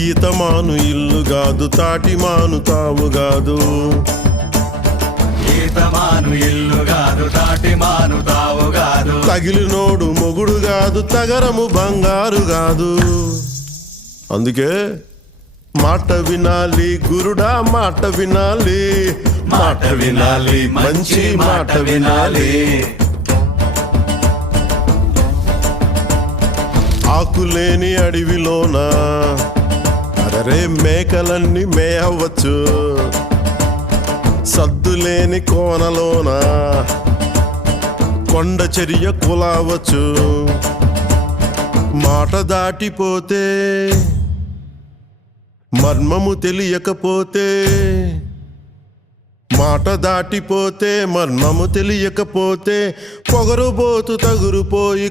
ఈతమాను ఇల్లు గాదు, తాటిమాను తావు గాదు. ఈతమాను ఇల్లు గాదు, తాటిమాను తావు గాదు. తగిలినోడు మొగుడు గాదు, తగరము బంగారు గాదు. అందుకే మాట వినాలి గురుడా, మాట వినాలి, మాట వినాలి, మంచి మాట వినాలి. ఆకులేని అడవిలోన అరే మేకలన్నీ మేయవచ్చు. సద్దులేని కోనలోన కొండ చర్య కులావచ్చు. మాట దాటిపోతే మర్మము తెలియకపోతే, మాట దాటిపోతే మర్మము తెలియకపోతే పొగరుబోతు తగురుపోయి